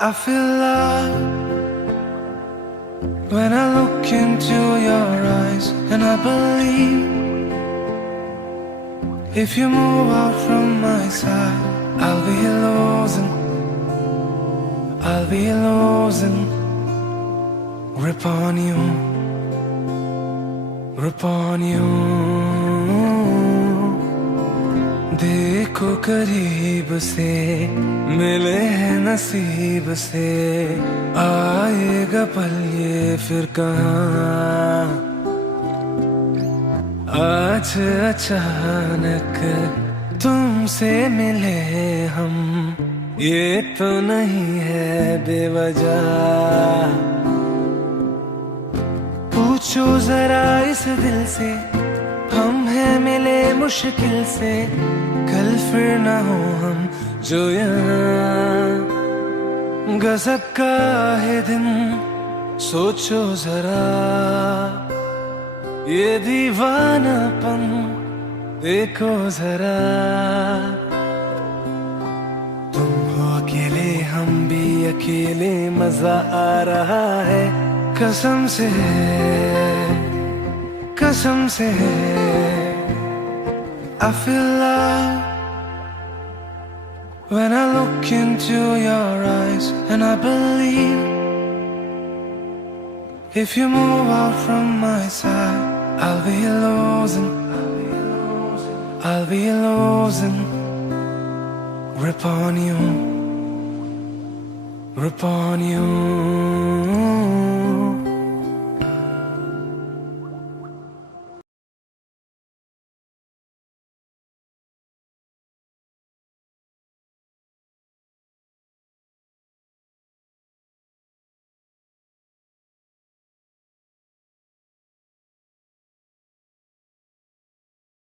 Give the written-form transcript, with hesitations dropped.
I feel love when I look into your eyes, and I believe if you move out from my side, I'll be losing, I'll be losing grip on you, grip on you. देखो करीब से मिले हैं नसीब से, आएगा पल ये फिर कहाँ। आज अचानक तुमसे मिले हम, ये तो नहीं है बेवजह। पूछो जरा इस दिल से, हम हैं मिले मुश्किल से, कल फिर ना हो हम जो यहाँ। गजब का है दिन सोचो जरा, ये दीवानापन देखो जरा। तुम हो अकेले हम भी अकेले, मजा आ रहा है कसम से, कसम से। I feel love when I look into your eyes, and I believe if you move out from my side, I'll be losing, I'll be losing grip on you, grip on you.